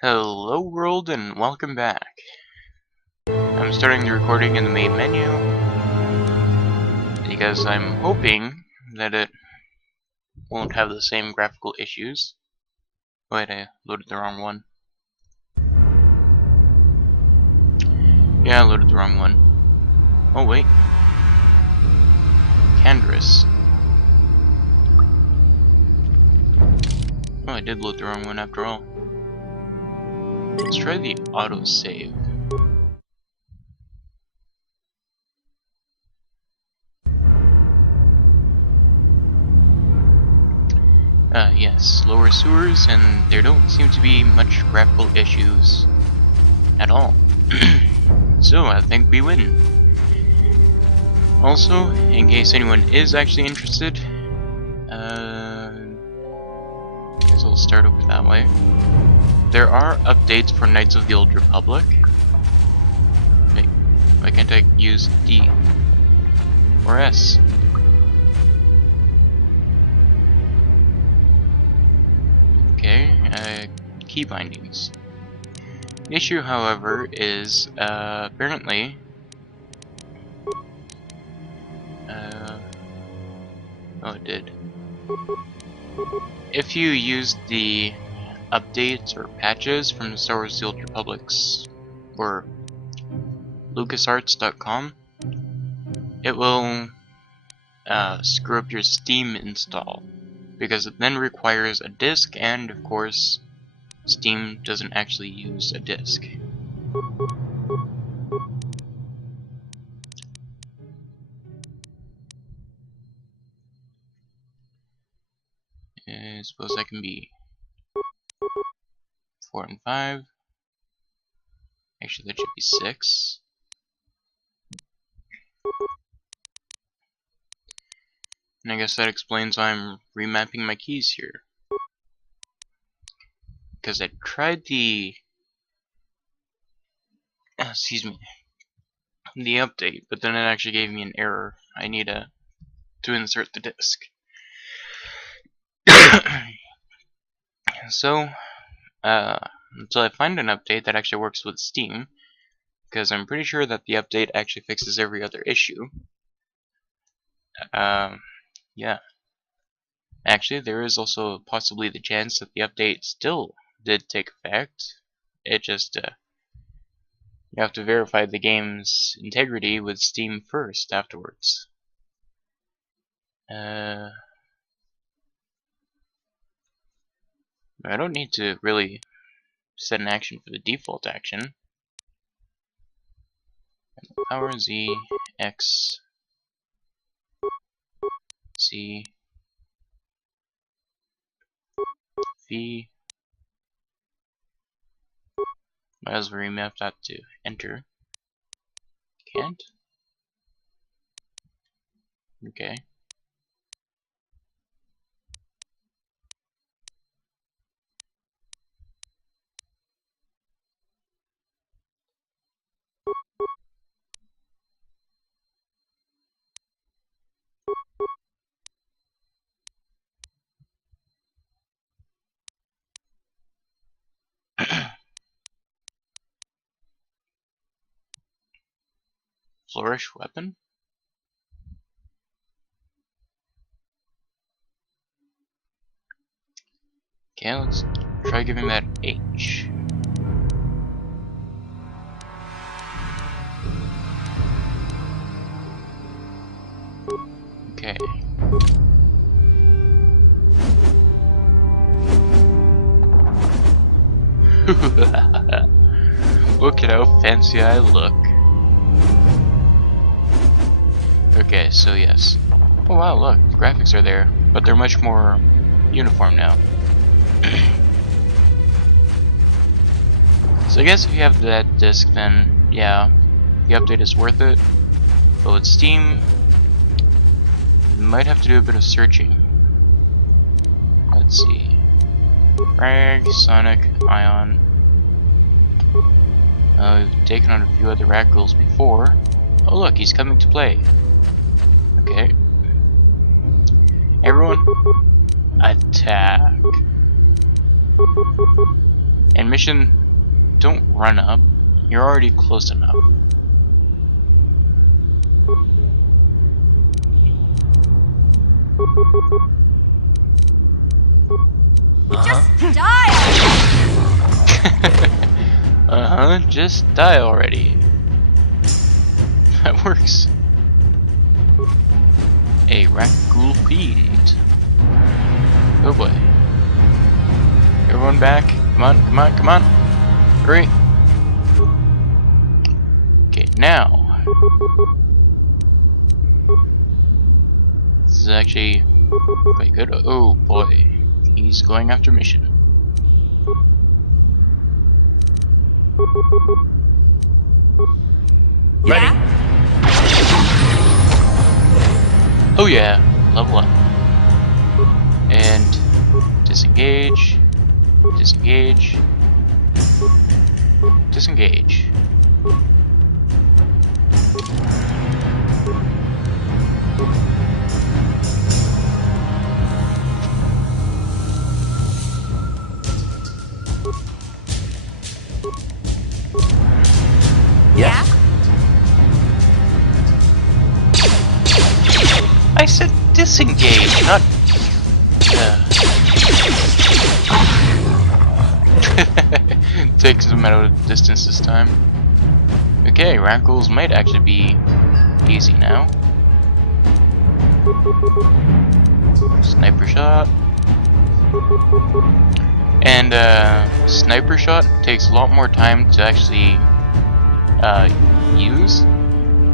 Hello world and welcome back. I'm starting the recording in the main menu because I'm hoping that it won't have the same graphical issues. Wait, I loaded the wrong one. Yeah, I loaded the wrong one. Oh wait. Candrass. Oh, I did load the wrong one after all. Let's try the autosave. Yes, lower sewers, and there don't seem to be much graphical issues at all. So, I think we win. Also, in case anyone is actually interested, guess I'll start over that way. There are updates for Knights of the Old Republic. Wait, why can't I use D? Or S? Okay, key bindings. The issue, however, is apparently oh, it did. If you use the updates or patches from Star Wars The Old Republic's or LucasArts.com, it will screw up your Steam install because it then requires a disk, and of course Steam doesn't actually use a disk. I suppose that can be 4 and 5. Actually, that should be 6. And I guess that explains why I'm remapping my keys here. Because I tried the the update, but then it actually gave me an error. I need to insert the disk. So, until I find an update that actually works with Steam, because I'm pretty sure that the update actually fixes every other issue. Yeah. Actually, there is also possibly the chance that the update still did take effect. It just, you have to verify the game's integrity with Steam first afterwards. I don't need to really set an action for the default action. Power Z, X, C, V. Might as well remap that to enter. Can't? Okay. Flourish weapon? Okay, let's try giving that H. Okay. Look at how fancy I look. Okay, so yes. Oh wow, look, the graphics are there, but they're much more uniform now. So I guess if you have that disc, then yeah, the update is worth it. But with Steam, you might have to do a bit of searching. Let's see. Frag, Sonic, Ion. We've taken on a few other Rakghhouls before. Oh look, he's coming to play. Okay. Everyone, attack. And mission, don't run up. You're already close enough. Just die! Just die already. That works. A Rakghoul fiend. Oh boy. Everyone back. Come on, come on, come on. Hurry. Okay, now. This is actually quite good. Oh boy. He's going after mission. Ready? Oh yeah, level up. And disengage, disengage, disengage. Yeah? I said disengage, not... Takes him out of distance this time. Okay, Rakghhouls might actually be easy now. Sniper shot. And sniper shot takes a lot more time to actually use,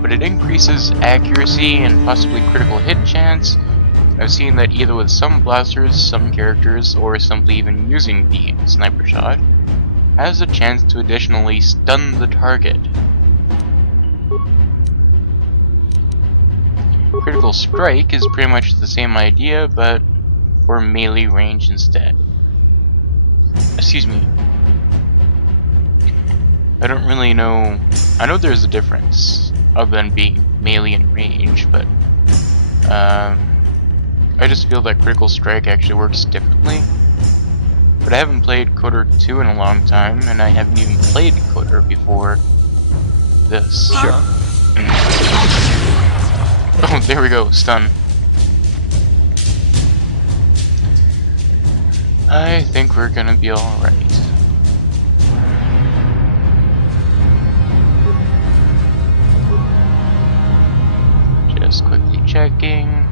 but it increases accuracy and possibly critical hit chance. I've seen that either with some blasters, some characters, or simply even using the sniper shot, has a chance to additionally stun the target. Critical strike is pretty much the same idea, but for melee range instead. Excuse me. I don't really know. I know there's a difference other than being melee and range, but I just feel that critical strike actually works differently. But I haven't played KOTOR 2 in a long time, and I haven't even played KOTOR before this. Sure. Oh, there we go, stun. I think we're gonna be alright. Just quickly checking.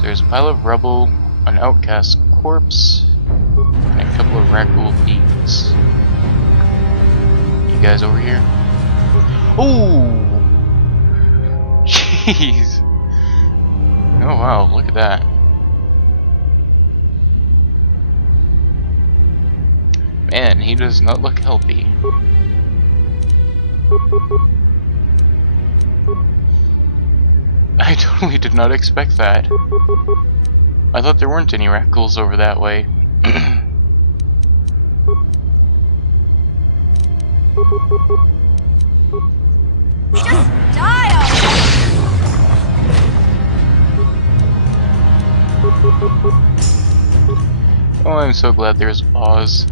There's a pile of rubble, an outcast corpse, and a couple of Rakghoul fiends. You guys over here? Oh! Jeez! Oh wow, look at that. Man, he does not look healthy. I totally did not expect that. I thought there weren't any Rakghhouls over that way. Just die already! Oh, I'm so glad there's a pause.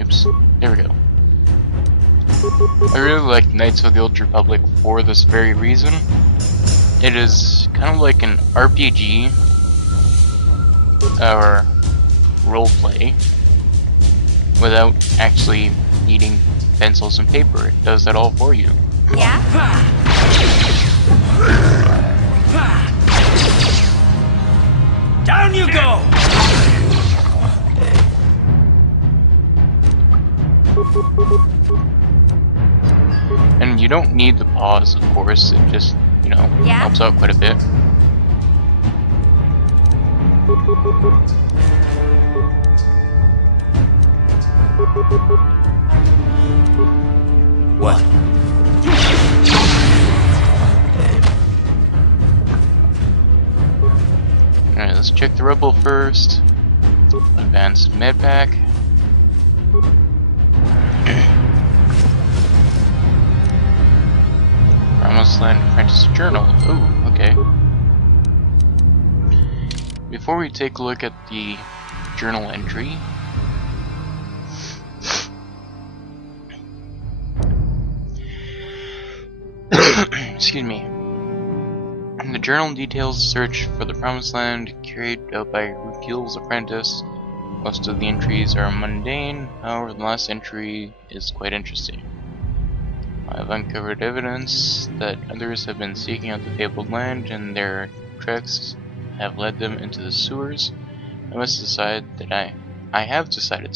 Oops, there we go. I really like Knights of the Old Republic for this very reason. It is kind of like an RPG or roleplay without actually needing pencils and paper. It does that all for you. Yeah? Down you go! And you don't need the pause, of course. It just, you know, helps out quite a bit. What? Alright, let's check the rubble first. Advanced med pack. Promised Land Apprentice Journal. Ooh, okay. before we take a look at the journal entry, excuse me. The journal details the search for the Promised Land carried out by Rakghhouls' apprentice. Most of the entries are mundane, however the last entry is quite interesting. I have uncovered evidence that others have been seeking out the fabled land, and their treks have led them into the sewers. I have decided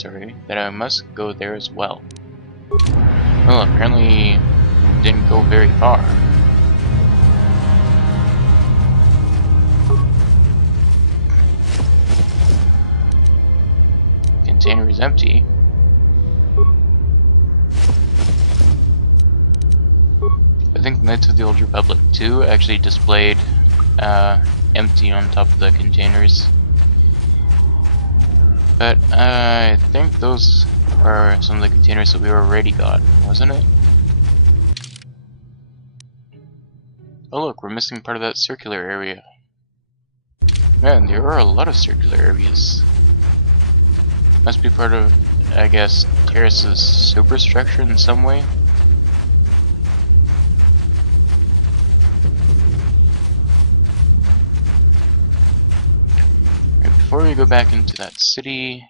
that I must go there as well. Well, apparently didn't go very far. Container is empty. I think Knights of the Old Republic 2 actually displayed empty on top of the containers. But I think those are some of the containers that we already got, wasn't it? Oh look, we're missing part of that circular area. Man, there are a lot of circular areas. Must be part of, I guess, Terrace's superstructure in some way. Right, before we go back into that city,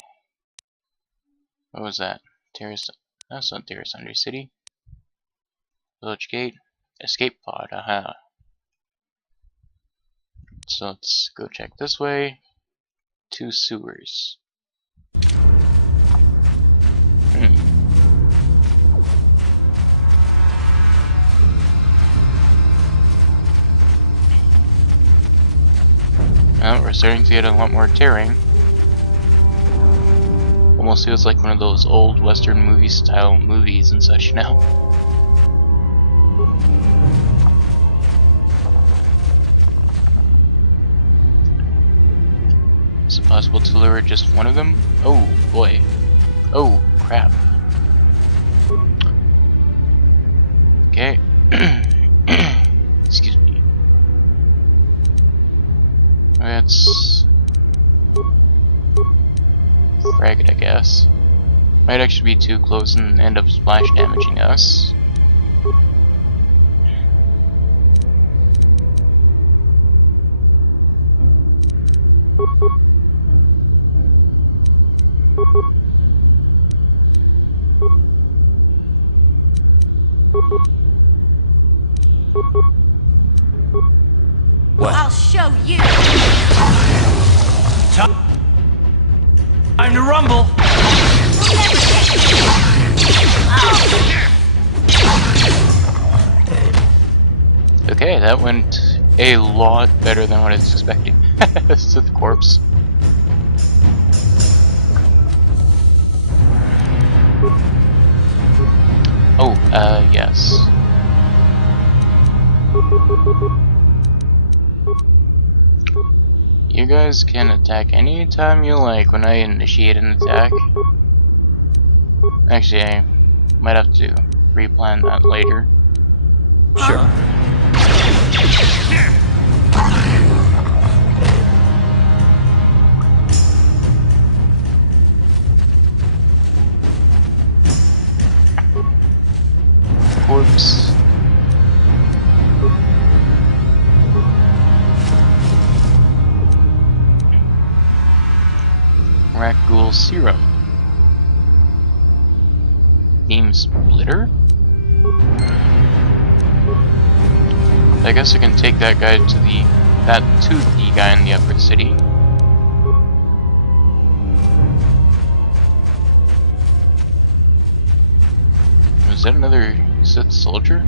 what was that? Terrace? That's not Terrace Undercity. Village Gate, escape pod. Aha. So let's go check this way. 2 sewers. Well, we're starting to get a lot more terrain. Almost feels like one of those old Western movie style movies and such now. Is it possible to lure just one of them? Oh boy. Oh crap. Okay. Excuse me. Let's frag it, I guess. Might actually be too close and end up splash damaging us. What? I'll show you. Time to rumble. Okay, that went a lot better than what I was expecting. It's the corpse. Oh, yes. You guys can attack anytime you like when I initiate an attack. Actually, I might have to replan that later. Sure. Corpse. Rakghhoul serum. Beam splitter? I guess I can take that guy to the guy in the upper city. Was that another Sith soldier?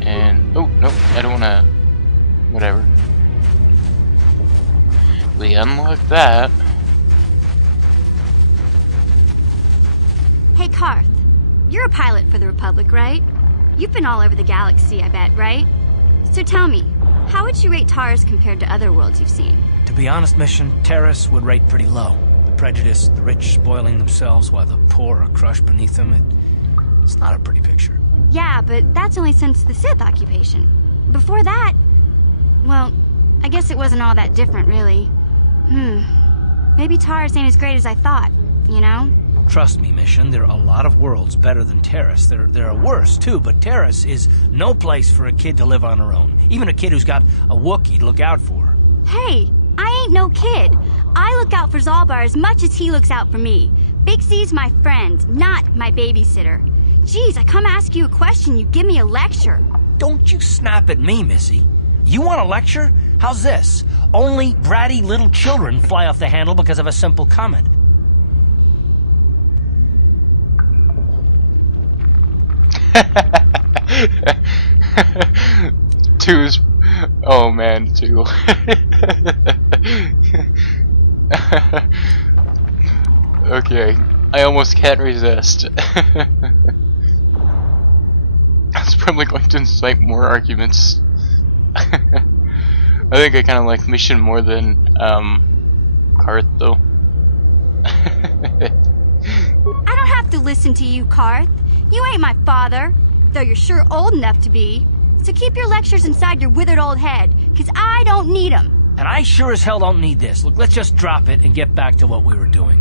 And oh no, I don't wanna whatever. We unlock that. Hey, Carth. You're a pilot for the Republic, right? You've been all over the galaxy, I bet, right? So tell me, how would you rate Tars compared to other worlds you've seen? To be honest, Mission, Terrace would rate pretty low. The prejudice, the rich spoiling themselves while the poor are crushed beneath them, it's not a pretty picture. Yeah, but that's only since the Sith occupation. Before that, well, I guess it wasn't all that different, really. Maybe Taurus ain't as great as I thought, you know? Trust me, Mission, there are a lot of worlds better than Terrace. There are worse, too, but Terrace is no place for a kid to live on her own. Even a kid who's got a Wookiee to look out for. Hey, I ain't no kid. I look out for Zalbar as much as he looks out for me. Big C's my friend, not my babysitter. Geez, I come ask you a question, you give me a lecture. Don't you snap at me, Missy. You want a lecture? How's this? Only bratty little children fly off the handle because of a simple comment. Two's... Oh man, two. Okay, I almost can't resist. That's probably going to incite more arguments. I think I kind of like Mission more than Carth, though. I don't have to listen to you, Carth. You ain't my father, though you're sure old enough to be. So keep your lectures inside your withered old head, 'cause I don't need 'em. And I sure as hell don't need this. Look, let's just drop it and get back to what we were doing.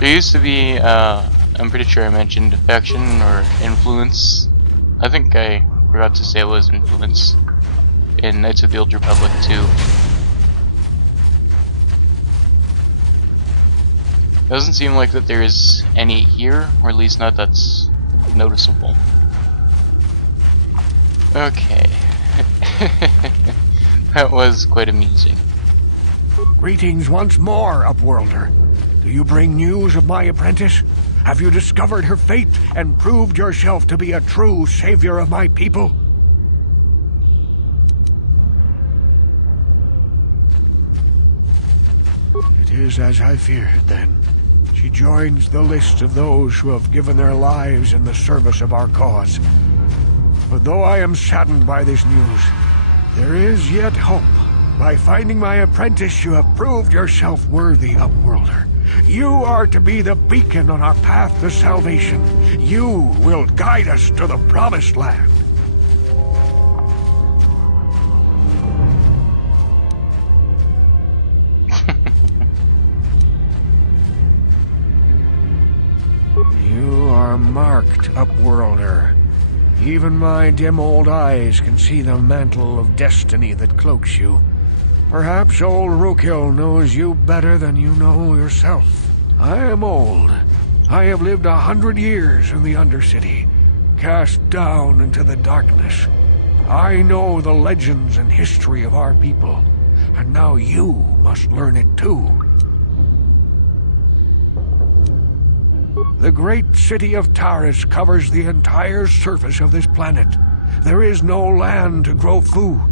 There used to be, I'm pretty sure I mentioned affection or influence. I think I forgot to say it was influence in Knights of the Old Republic 2. Doesn't seem like that there's any here, or at least not that's noticeable. Okay. That was quite amusing. Greetings once more, Upworlder. Do you bring news of my apprentice? Have you discovered her fate and proved yourself to be a true savior of my people? It is as I feared, then. She joins the list of those who have given their lives in the service of our cause. But though I am saddened by this news, there is yet hope. By finding my apprentice, you have proved yourself worthy, Upworlder. You are to be the beacon on our path to salvation. You will guide us to the Promised Land. You are marked, Upworlder. Even my dim old eyes can see the mantle of destiny that cloaks you. Perhaps old Rakghhoul knows you better than you know yourself. I am old. I have lived 100 years in the Undercity, cast down into the darkness. I know the legends and history of our people, and now you must learn it too. The great city of Taurus covers the entire surface of this planet. There is no land to grow food.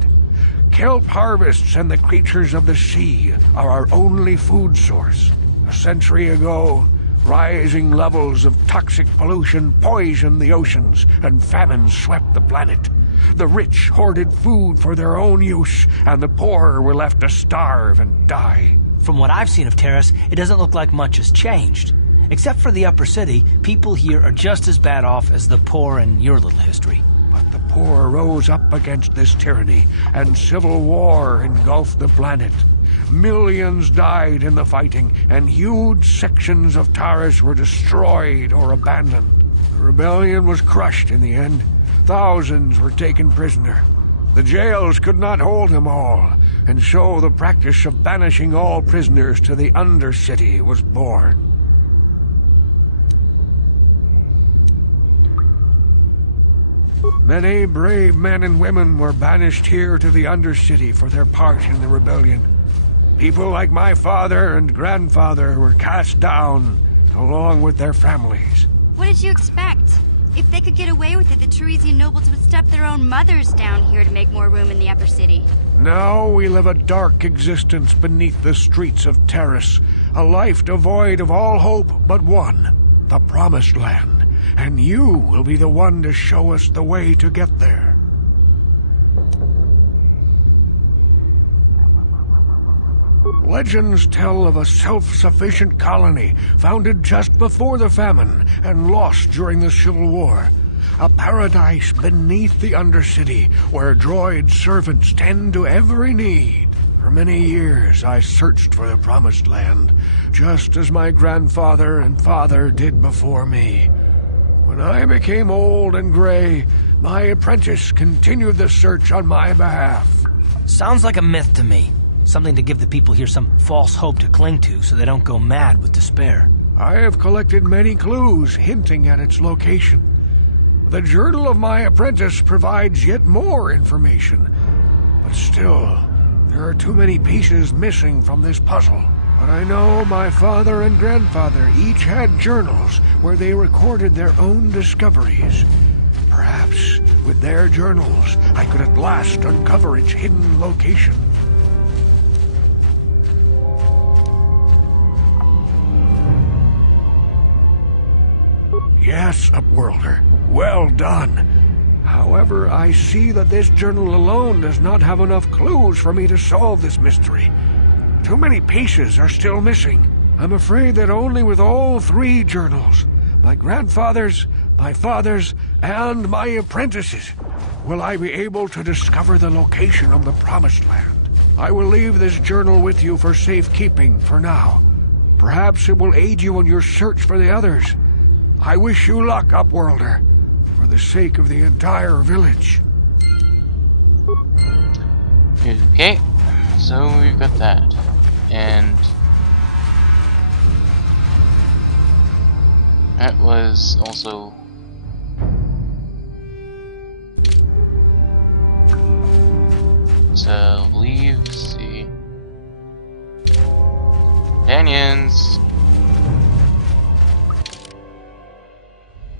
Kelp harvests and the creatures of the sea are our only food source. A century ago, rising levels of toxic pollution poisoned the oceans, and famine swept the planet. The rich hoarded food for their own use, and the poor were left to starve and die. From what I've seen of Terrace, it doesn't look like much has changed. Except for the upper city, people here are just as bad off as the poor in your little history. But the poor rose up against this tyranny, and civil war engulfed the planet. Millions died in the fighting, and huge sections of Taurus were destroyed or abandoned. The rebellion was crushed in the end. Thousands were taken prisoner. The jails could not hold them all, and so the practice of banishing all prisoners to the Undercity was born. Many brave men and women were banished here to the Undercity for their part in the rebellion. People like my father and grandfather were cast down, along with their families. What did you expect? If they could get away with it, the Teresian nobles would stuff their own mothers down here to make more room in the upper city. Now we live a dark existence beneath the streets of Terrace, a life devoid of all hope but one, the Promised Land. And you will be the one to show us the way to get there. Legends tell of a self-sufficient colony founded just before the famine and lost during the Civil War. A paradise beneath the Undercity where droid servants tend to every need. For many years I searched for the Promised Land, just as my grandfather and father did before me. When I became old and gray, my apprentice continued the search on my behalf. Sounds like a myth to me. Something to give the people here some false hope to cling to so they don't go mad with despair. I have collected many clues hinting at its location. The journal of my apprentice provides yet more information. But still, there are too many pieces missing from this puzzle. But I know my father and grandfather each had journals where they recorded their own discoveries. Perhaps with their journals, I could at last uncover its hidden location. Yes, Upworlder. Well done. However, I see that this journal alone does not have enough clues for me to solve this mystery. Too many pieces are still missing. I'm afraid that only with all three journals, my grandfather's, my father's, and my apprentice's, will I be able to discover the location of the Promised Land. I will leave this journal with you for safekeeping for now. Perhaps it will aid you in your search for the others. I wish you luck, Upworlder, for the sake of the entire village. Okay, so we've got that. And that was also to leave. Let's see, companions.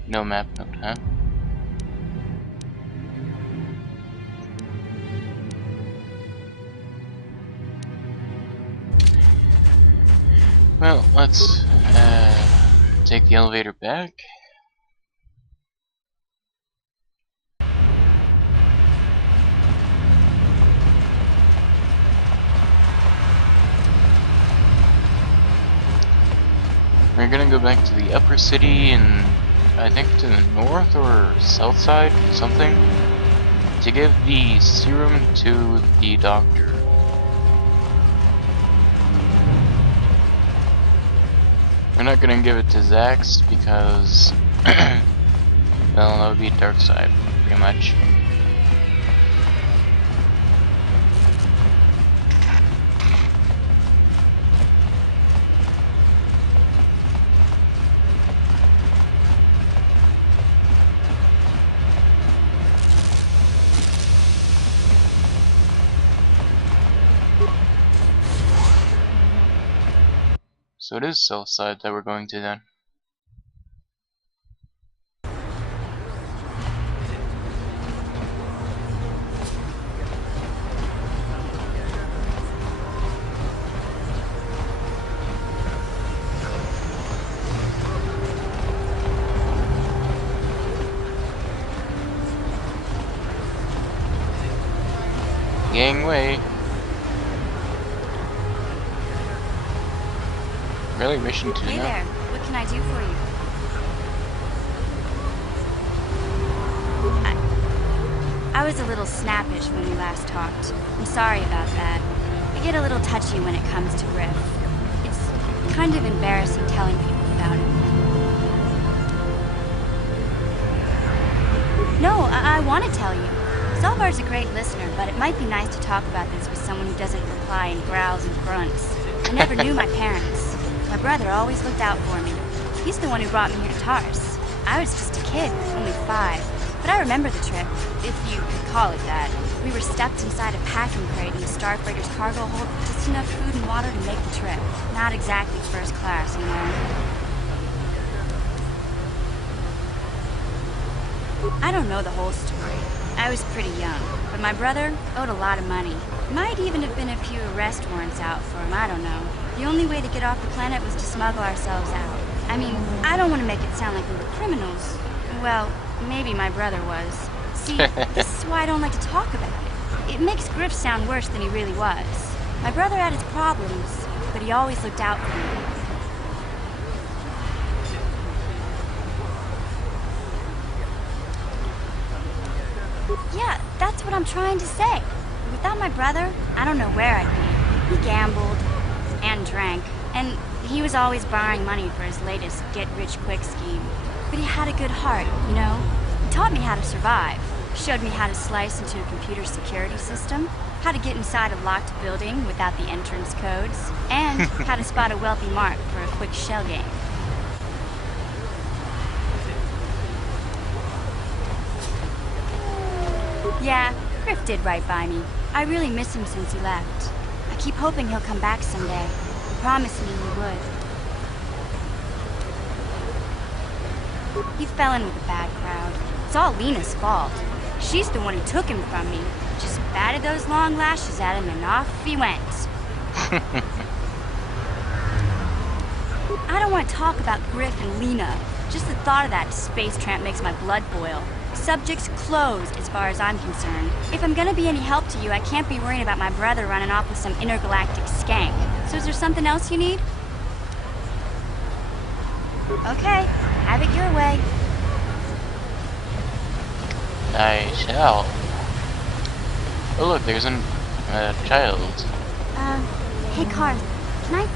No map note, huh? Well, let's take the elevator back. We're gonna go back to the upper city and I think to the north or south side, something, to give the serum to the doctor. We're not gonna give it to Zax because, well, that would be dark side, pretty much. So it is south side that we're going to then. Gangway. Really mission 2 Hey now. there, what can I do for you? I was a little snappish when we last talked. I'm sorry about that. I get a little touchy when it comes to Griff. It's kind of embarrassing telling people about it. No, I want to tell you. Salvar's a great listener, but it might be nice to talk about this with someone who doesn't reply in growls and grunts. I never knew my parents. My brother always looked out for me. He's the one who brought me here to Tars. I was just a kid, only 5. But I remember the trip, if you could call it that. We were stuffed inside a packing crate in the Starfreighter's cargo hold with just enough food and water to make the trip. Not exactly first class, you know. I don't know the whole story. I was pretty young, but my brother owed a lot of money. Might even have been a few arrest warrants out for him, I don't know. The only way to get off the planet was to smuggle ourselves out. I mean, I don't want to make it sound like we were criminals. Well, maybe my brother was. See, this is why I don't like to talk about it. It makes Griff sound worse than he really was. My brother had his problems, but he always looked out for me. Yeah, that's what I'm trying to say. Without my brother, I don't know where I'd be. He gambled and drank, and he was always borrowing money for his latest get-rich-quick scheme. But he had a good heart, you know? He taught me how to survive. Showed me how to slice into a computer security system, how to get inside a locked building without the entrance codes, and how to spot a wealthy mark for a quick shell game. Yeah, Griff did right by me. I really miss him since he left. I keep hoping he'll come back someday. He promised me he would. He fell in with a bad crowd. It's all Lena's fault. She's the one who took him from me. Just batted those long lashes at him and off he went. I don't want to talk about Griff and Lena. Just the thought of that space tramp makes my blood boil. Subject's closed as far as I'm concerned. If I'm gonna be any help to you, I can't be worrying about my brother running off with some intergalactic skank. So is there something else you need? Okay, have it your way. I shall. Oh look, there's a child. Hey Carth, can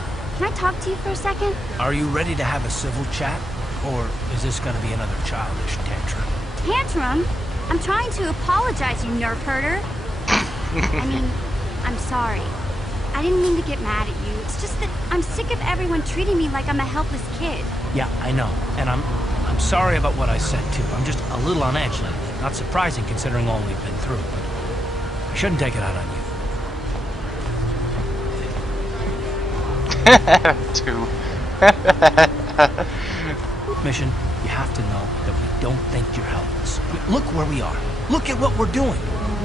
I talk to you for a second? Are you ready to have a civil chat? Or is this gonna be another childish tantrum? Tantrum? I'm trying to apologize, you nerph-herder. I mean, I'm sorry. I didn't mean to get mad at you. It's just that I'm sick of everyone treating me like I'm a helpless kid. Yeah, I know. And I'm sorry about what I said, too. I'm just a little on edge lately. Not surprising considering all we've been through, but I shouldn't take it out on you. Two. Mission, you have to know that we don't think you're helpless. Look where we are. Look at what we're doing.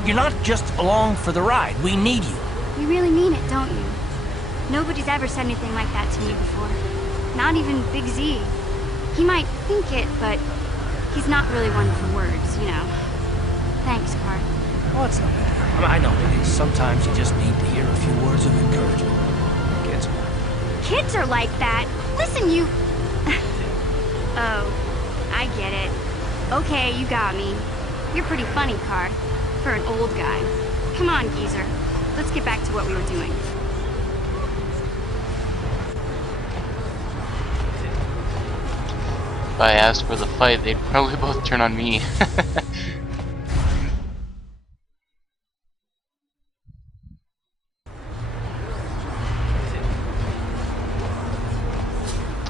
You're not just along for the ride. We need you. You really mean it, don't you? Nobody's ever said anything like that to me before. Not even Big Z. He might think it, but he's not really one for words, you know. Thanks, Carth. Well, it's not bad. I know it is. Sometimes you just need to hear a few words of encouragement. Kids. Kids are like that. Listen, you... Oh, I get it. Okay, you got me. You're pretty funny, Carth. For an old guy. Come on, geezer. Let's get back to what we were doing. If I asked for the fight, they'd probably both turn on me.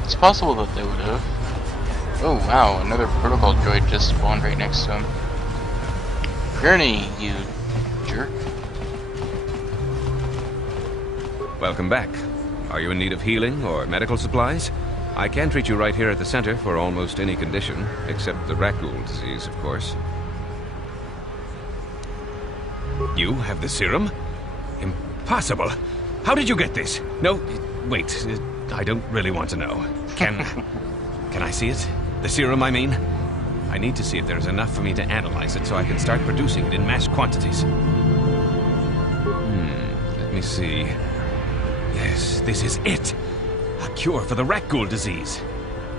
It's possible that they would have. Oh wow, another protocol droid just spawned right next to him. Gurney, you jerk. Welcome back. Are you in need of healing or medical supplies? I can treat you right here at the center for almost any condition, except the Rakghoul disease, of course. You have the serum? Impossible! How did you get this? No, wait, I don't really want to know. Can I see it? The serum, I mean? I need to see if there's enough for me to analyze it so I can start producing it in mass quantities. Let me see. Yes, this is it! A cure for the Rakghoul disease.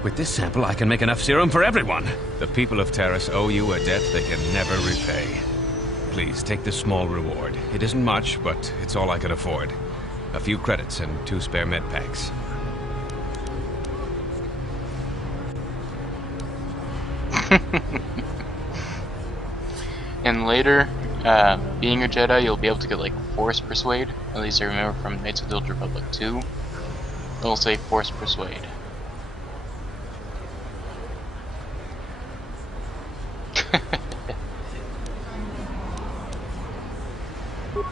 With this sample, I can make enough serum for everyone. The people of Taris owe you a debt they can never repay. Please, take this small reward. It isn't much, but it's all I can afford. A few credits and 2 spare med packs. And later, being a Jedi, you'll be able to get like Force Persuade. At least I remember from Knights of the Old Republic 2. It'll say Force Persuade.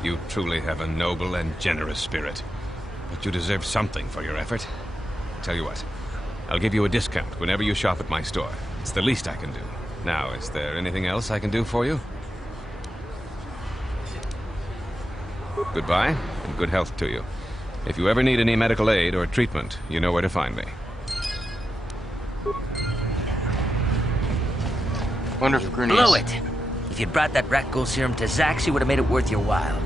You truly have a noble and generous spirit. But you deserve something for your effort. Tell you what, I'll give you a discount whenever you shop at my store. It's the least I can do. Now, is there anything else I can do for you? Goodbye, and good health to you. If you ever need any medical aid or treatment, you know where to find me. Wonder if Gurney's... Blow it! If you'd brought that Rakghoul serum to Zax, you would have made it worth your while.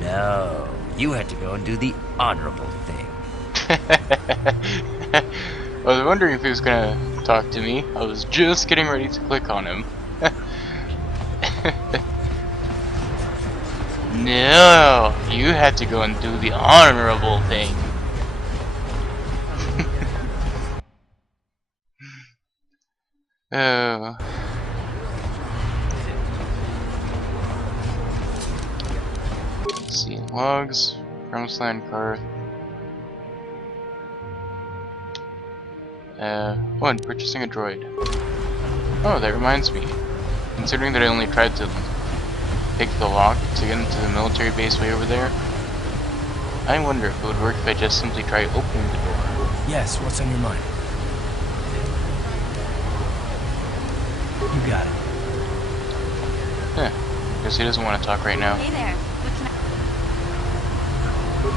No, You had to go and do the honorable thing. I was wondering if he was gonna talk to me. I was just getting ready to click on him. No, you had to go and do the honorable thing. Oh. Let's see, logs, promised land, Carth. Oh, and purchasing a droid. Oh, that reminds me. Considering that I only tried to pick the lock to get into the military base way over there, I wonder if it would work if I just simply try opening the door. Yes, what's on your mind? You got it. Huh. Guess he doesn't want to talk right now. Hey there. What can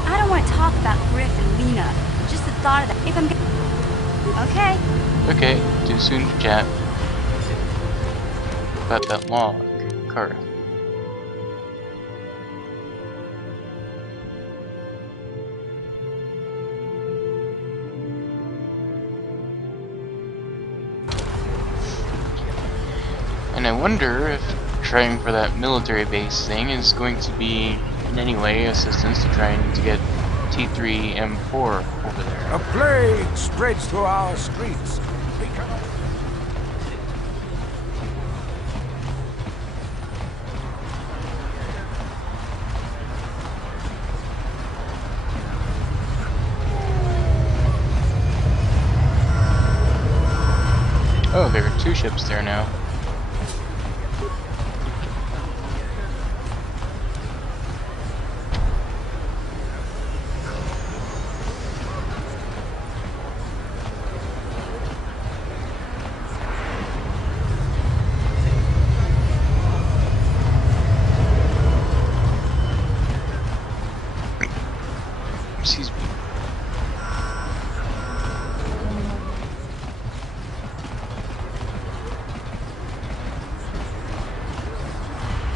I don't want to talk about Griff and Lena. Just the thought of that. If I'm okay. Okay, too soon to chat. About that log, Carth. And I wonder if trying for that military base thing is going to be in any way assistance to trying to get T3M4 over there. A plague spreads through our streets. We cannot... Oh, there are two ships there now. Excuse me.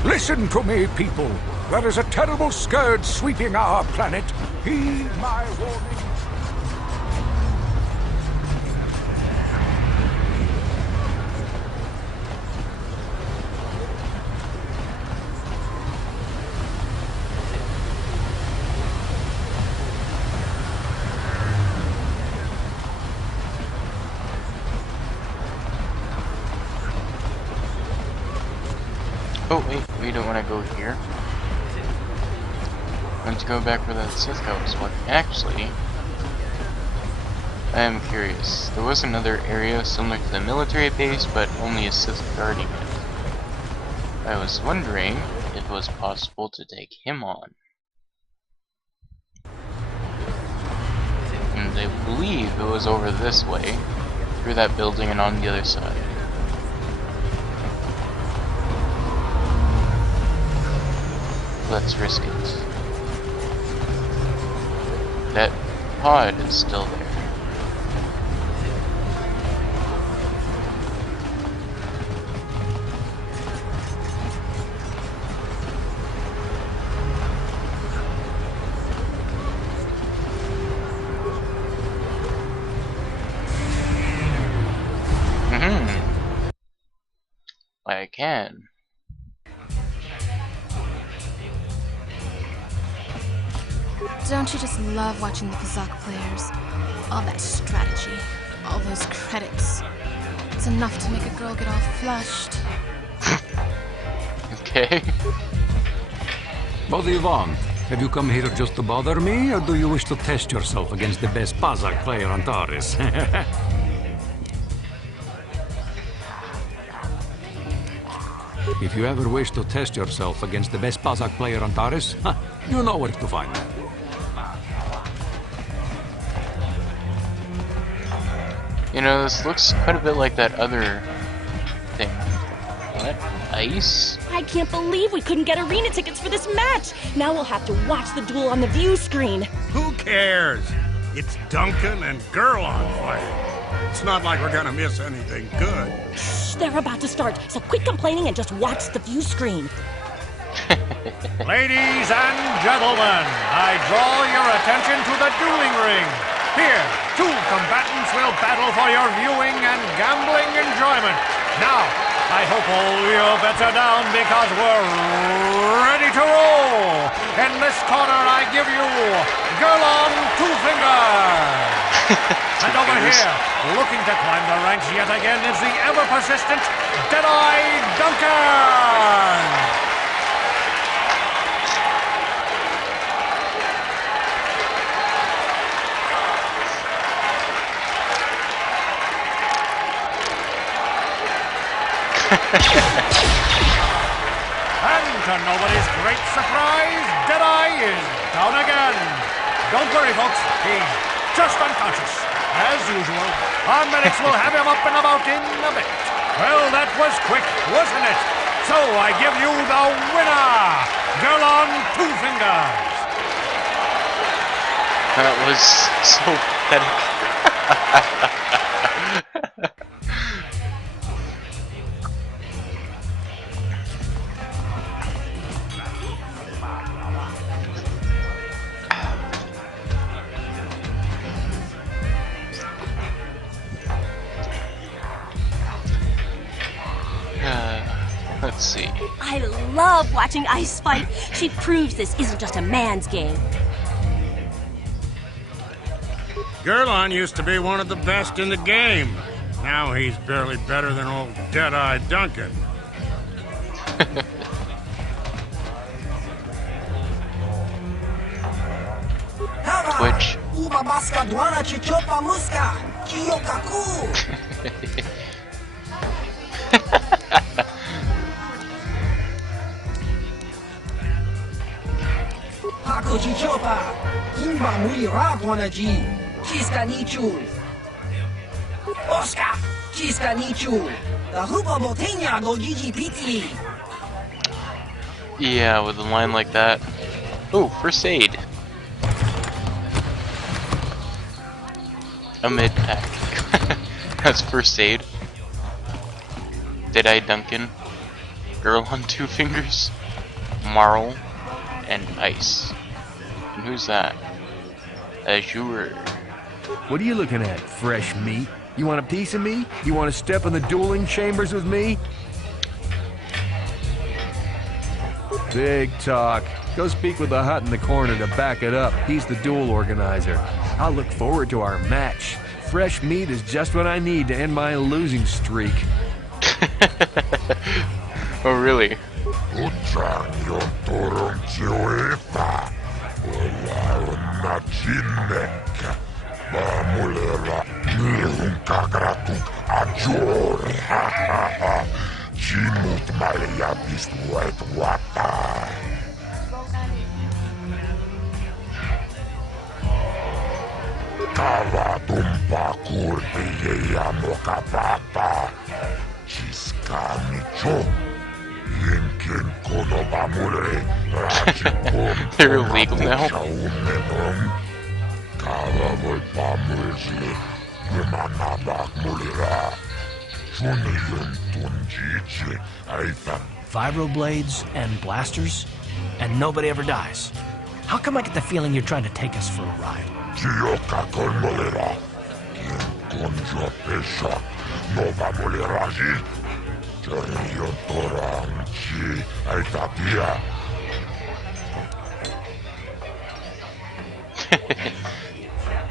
Listen to me, people. There is a terrible scourge sweeping our planet. Heed my warning. Oh wait, we don't want to go here. I want to go back where that Sith house was. Actually, I am curious. There was another area similar to the military base, but only a Sith guarding it. I was wondering if it was possible to take him on. And I believe it was over this way, through that building and on the other side. Let's risk it. That pod is still there. I can. Don't you just love watching the Kazakh players? All that strategy, all those credits. It's enough to make a girl get all flushed. Okay. What do you want? Have you come here just to bother me, or do you wish to test yourself against the best Kazakh player on Taris? If you ever wish to test yourself against the best Kazakh player on Taris, you know where to find me. You know, this looks quite a bit like that other thing. What? Ice? I can't believe we couldn't get arena tickets for this match. Now we'll have to watch the duel on the view screen. Who cares? It's Duncan and Gerlon playing. It's not like we're gonna miss anything good. Shh, they're about to start, so quit complaining and just watch the view screen. Ladies and gentlemen, I draw your attention to the dueling ring. Here, two combatants will battle for your viewing and gambling enjoyment. Now, I hope all your bets are down because we're ready to roll. In this corner, I give you Gerlon Two Fingers. And over here, looking to climb the ranks yet again, is the ever-persistent Deadeye Duncan. And to nobody's great surprise, Deadeye is down again. Don't worry, folks. He's just unconscious. As usual, our medics will have him up and about in a bit. Well, that was quick, wasn't it? So I give you the winner, Gerlon Two Fingers. That was so pathetic. Let's see. I love watching Ice fight. She proves this isn't just a man's game. Gerlon used to be one of the best in the game. Now he's barely better than old Deadeye Duncan. Twitch. Yeah, with a line like that. Oh, first aid. A mid pack. That's first aid. Deadeye Duncan. Gerlon Two Fingers. Marl. And Ice. And who's that? Azure. What are you looking at, fresh meat? You want a piece of me? You want to step in the dueling chambers with me? Big talk. Go speak with the hut in the corner to back it up. He's the duel organizer. I'll look forward to our match. Fresh meat is just what I need to end my losing streak. Oh, really? They're illegal now. Vibroblades and blasters, and nobody ever dies. How come I get the feeling you're trying to take us for a ride?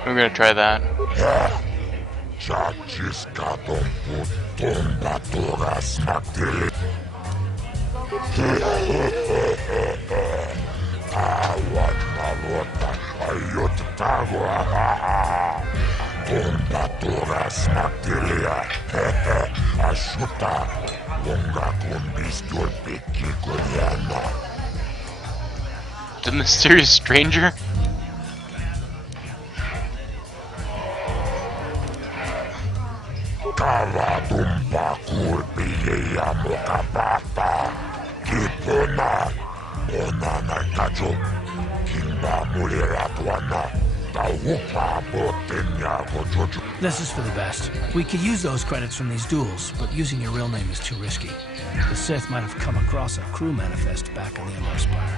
We're gonna try that. The mysterious stranger? This is for the best. We could use those credits from these duels, but using your real name is too risky. The Sith might have come across a crew manifest back in the Empire Spire.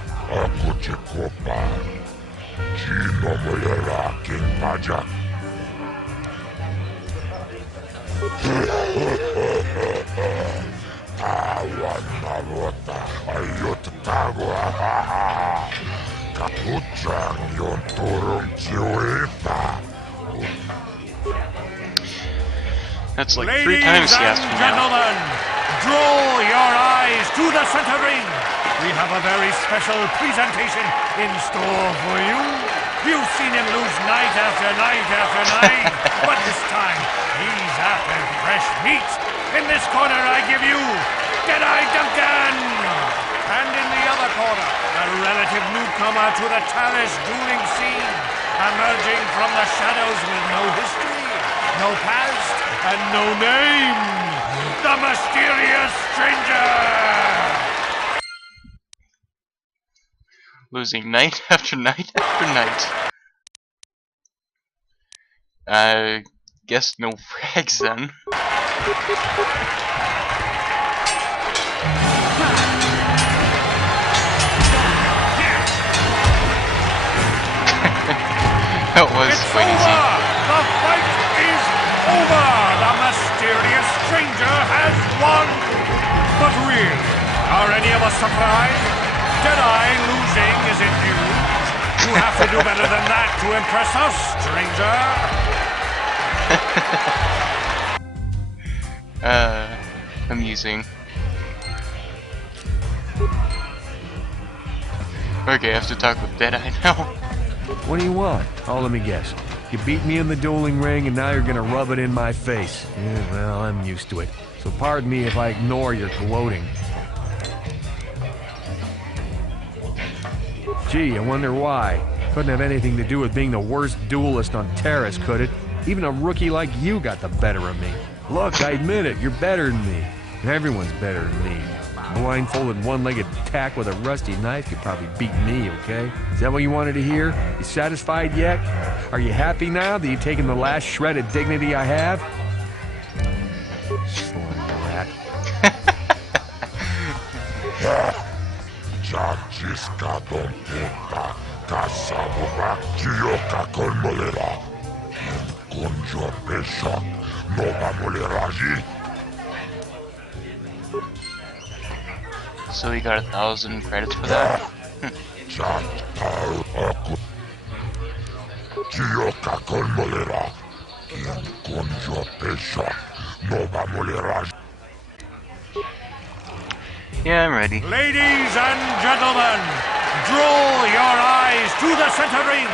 That's like Ladies 3 times he asked and me now. gentlemen, draw your eyes to the center ring. We have a very special presentation in store for you. You've seen him lose night after night after night, but this time he's after fresh meat. In this corner, I give you Deadeye Duncan, and in the other corner, a relative newcomer to the Taris dueling scene, emerging from the shadows with no history, no past, and no name, the mysterious stranger! Losing night after night after night. I guess no frags then. That was quite easy. The fight is over! The mysterious stranger has won! But really, are any of us surprised? Deadeye losing isn't news. You have to do better than that to impress us, stranger! Amusing. Okay, I have to talk with Deadeye now. What do you want? Oh, let me guess. You beat me in the dueling ring and now you're gonna rub it in my face. Yeah, well, I'm used to it. So pardon me if I ignore your gloating. Gee, I wonder why. Couldn't have anything to do with being the worst duelist on Taris, could it? Even a rookie like you got the better of me. Look, I admit it, you're better than me. Everyone's better than me. Blindfolded, one-legged tack with a rusty knife could probably beat me, okay? Is that what you wanted to hear? You satisfied yet? Are you happy now that you've taken the last shred of dignity I have? Slime rat. So we got 1,000 credits for that? Yeah, I'm ready. Ladies and gentlemen, draw your eyes to the center ring.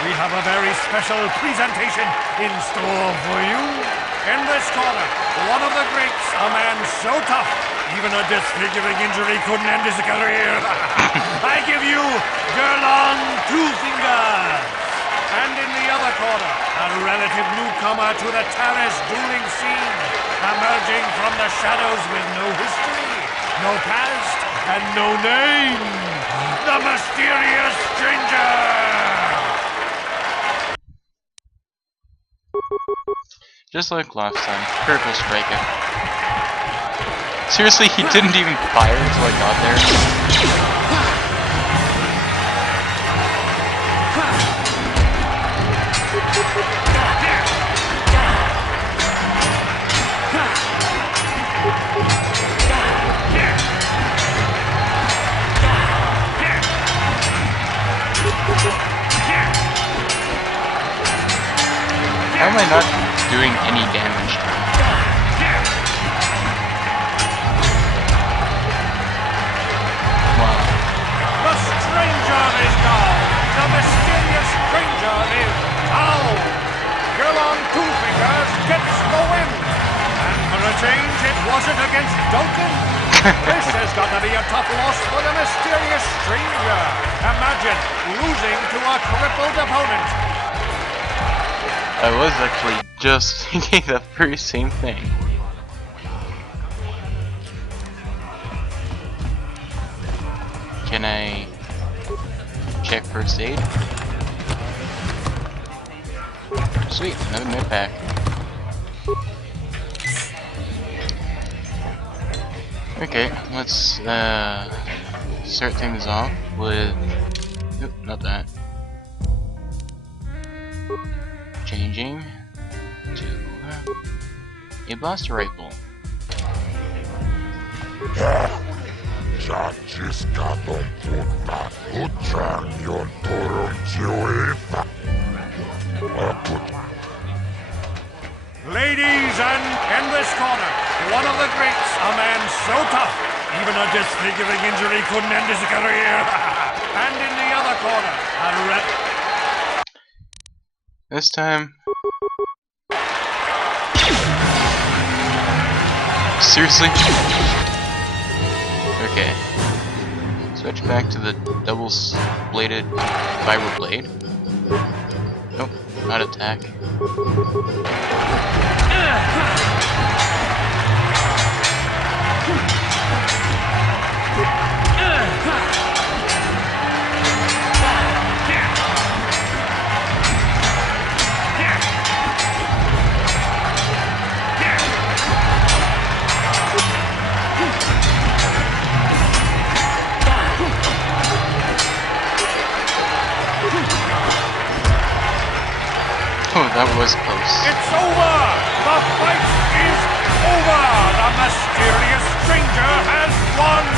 We have a very special presentation in store for you. In this corner, one of the greats, a man so tough, even a disfiguring injury couldn't end his career. I give you Gerlon 2 Fingers. And in the other corner, a relative newcomer to the Taris dueling scene, emerging from the shadows with no history, no past, and no name, the mysterious stranger! Just like last time, critical strike it. Seriously, he didn't even fire until I got there. How am I not doing any damage to him? Wow. The stranger is down! The mysterious stranger is down! Gerlon 2 Fingers gets the win! And for a change, it wasn't against Duncan! This has got to be a tough loss for the mysterious stranger! Imagine losing to a crippled opponent! I was actually just thinking the very same thing. Can I check first aid? Sweet, another med pack. Okay, let's start things off with... Oop, not that. Changing to a blaster rifle. Ladies, and in this corner, one of the greats, a man so tough, even a disfiguring injury couldn't end his career. And in the other corner, a red... This time... Seriously? Okay. Switch back to the double-bladed vibro blade. Nope, not attack. Oh, that was close. It's over! The fight is over! The mysterious stranger has won!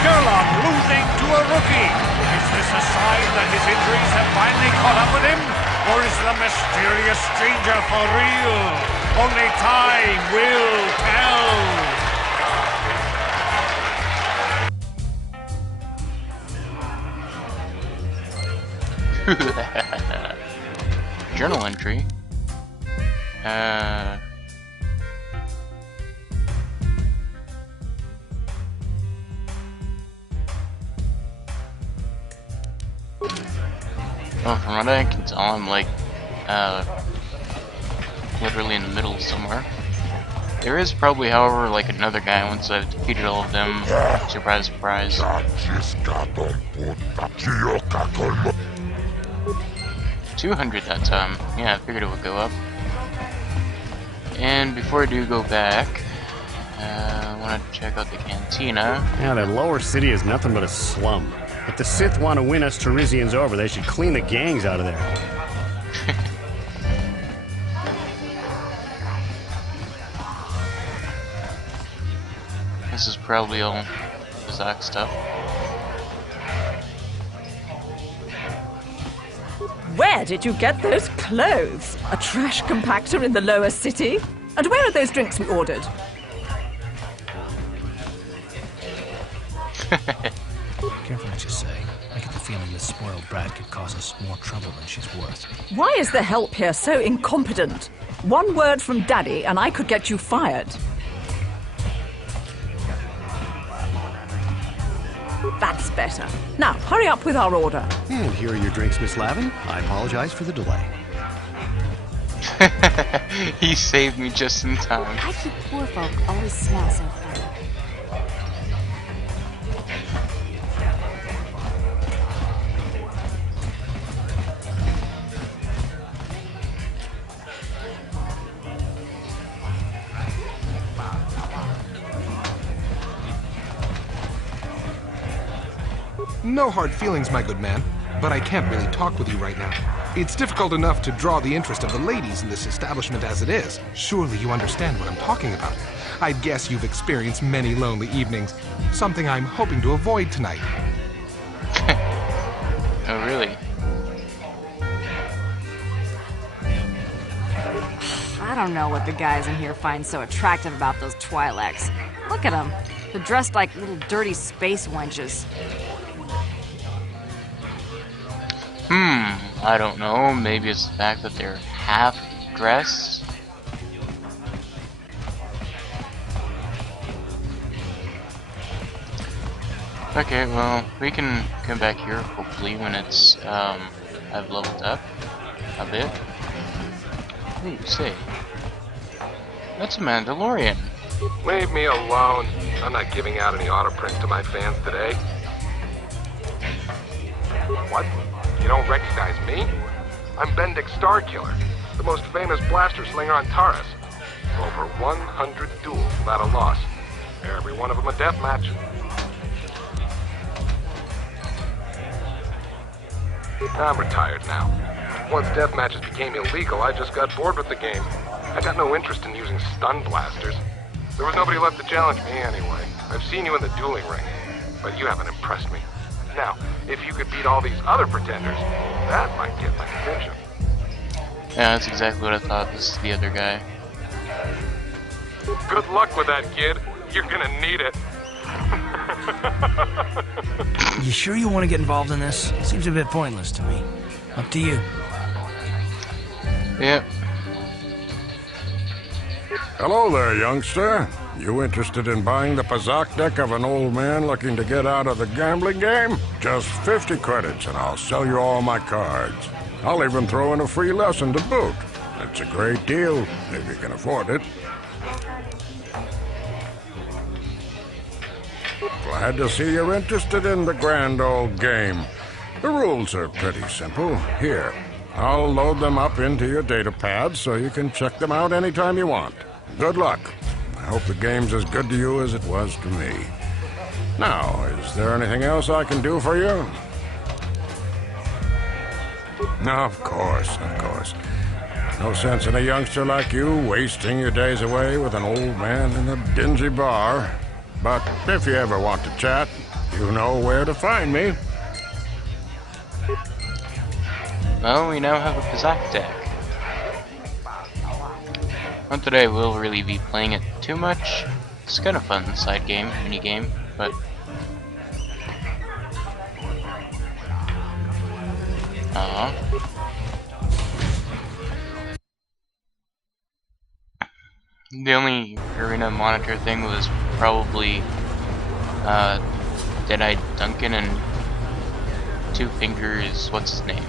Gerlon losing to a rookie. Is this a sign that his injuries have finally caught up with him? Or is the mysterious stranger for real? Only time will tell! Journal entry. Well, from what I can tell, I'm like, literally in the middle somewhere. There is probably, however, like another guy once I've defeated all of them. Surprise, surprise. 200 that time. Yeah, I figured it would go up. And before I do go back, I want to check out the cantina. Yeah, that lower city is nothing but a slum. If the Sith want to win us Teresians over, they should clean the gangs out of there. This is probably all Bazak stuff. Where did you get those clothes? A trash compactor in the lower city? And where are those drinks we ordered? Careful what you say. I get the feeling this spoiled brat could cause us more trouble than she's worth. Why is the help here so incompetent? One word from Daddy and I could get you fired. That's better. Now, hurry up with our order. And here are your drinks, Miss Lavin. I apologize for the delay. He saved me just in time. Why do poor folk always smell so funny? No hard feelings, my good man, but I can't really talk with you right now. It's difficult enough to draw the interest of the ladies in this establishment as it is. Surely you understand what I'm talking about. I'd guess you've experienced many lonely evenings, something I'm hoping to avoid tonight. Oh, really? I don't know what the guys in here find so attractive about those Twi'leks. Look at them. They're dressed like little dirty space wenches. I don't know. Maybe it's the fact that they're half dressed. Okay, well, we can come back here hopefully when it's I've leveled up a bit. Ooh, say, that's a Mandalorian. Leave me alone. I'm not giving out any auto prints to my fans today. What? You don't recognize me? I'm Bendick Starkiller, the most famous blaster slinger on Taris. Over 100 duels without a loss. Every one of them a death match. I'm retired now. Once death matches became illegal, I just got bored with the game. I got no interest in using stun blasters. There was nobody left to challenge me anyway. I've seen you in the dueling ring, but you haven't impressed me. Now, if you could beat all these other pretenders, that might get my attention. Yeah, that's exactly what I thought. This is the other guy. Good luck with that, kid. You're gonna need it. You sure you want to get involved in this? Seems a bit pointless to me. Up to you. Yep. Hello there, youngster. You interested in buying the Pazak deck of an old man looking to get out of the gambling game? Just 50 credits and I'll sell you all my cards. I'll even throw in a free lesson to boot. It's a great deal, if you can afford it. Glad to see you're interested in the grand old game. The rules are pretty simple. Here, I'll load them up into your data pad so you can check them out anytime you want. Good luck. I hope the game's as good to you as it was to me. Now, is there anything else I can do for you? Of course, of course. No sense in a youngster like you wasting your days away with an old man in a dingy bar. But if you ever want to chat, you know where to find me. Well, we now have a Pazak deck. Not that I will really be playing it too much. It's kind of fun side game, mini game, but the only arena monitor thing was probably Deadeye Duncan and Two Fingers, what's his name?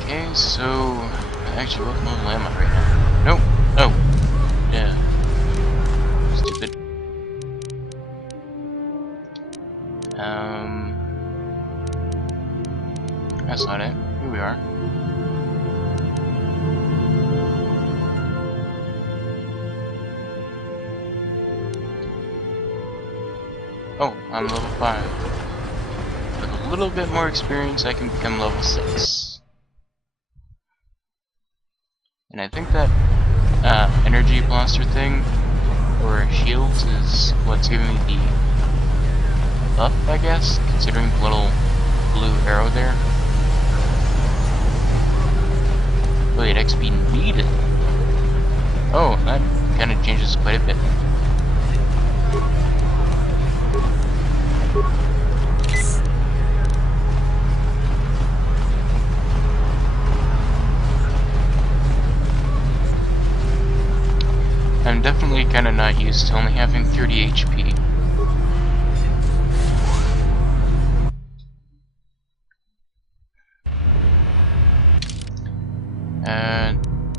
Okay, so actually what level am I right now? Nope. Oh. Yeah. Stupid. That's not it. Here we are. Oh, I'm level 5. With a little bit more experience, I can become level 6. And I think that energy blaster thing, or shields, is what's giving me the buff, I guess, considering the little blue arrow there. Wait, XP needed. Oh, that kind of changes quite a bit. I'm definitely kind of not used to only having 30 HP.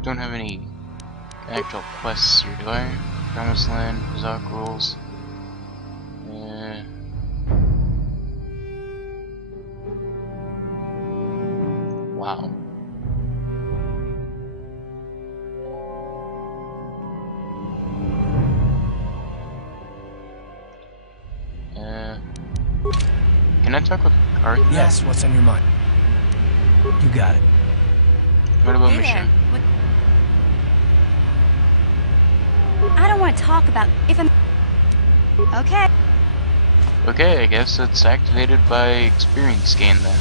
Don't have any actual quests here, do I? Promised Land, Rakghhouls. Wow. Can I talk with Carth? Yes, what's on your mind? You got it. What about mission? I don't want to talk about if I'm... Okay. Okay, I guess it's activated by experience gain then.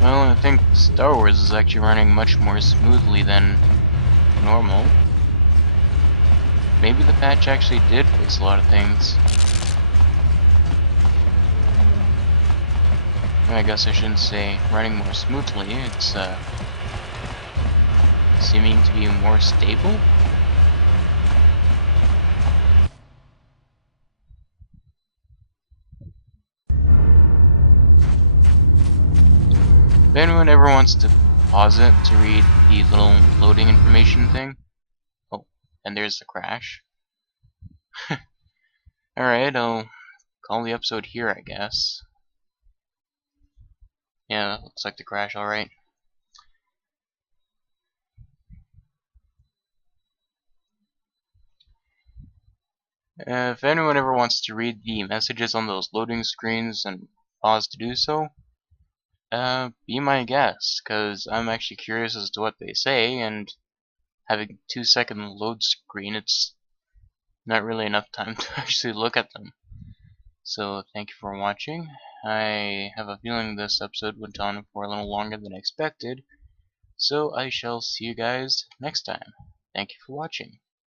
Well, I think Star Wars is actually running much more smoothly than normal. Maybe the patch actually did fix a lot of things. I guess I shouldn't say running more smoothly, it's seeming to be more stable. If anyone ever wants to pause it to read the little loading information thing. Oh, and there's the crash. Alright, I'll call the episode here, I guess. Yeah, looks like the crash, alright. If anyone ever wants to read the messages on those loading screens and pause to do so, be my guest, because I'm actually curious as to what they say, and having 2-second load screen, it's not really enough time to actually look at them. So thank you for watching. I have a feeling this episode went on for a little longer than expected, so I shall see you guys next time. Thank you for watching.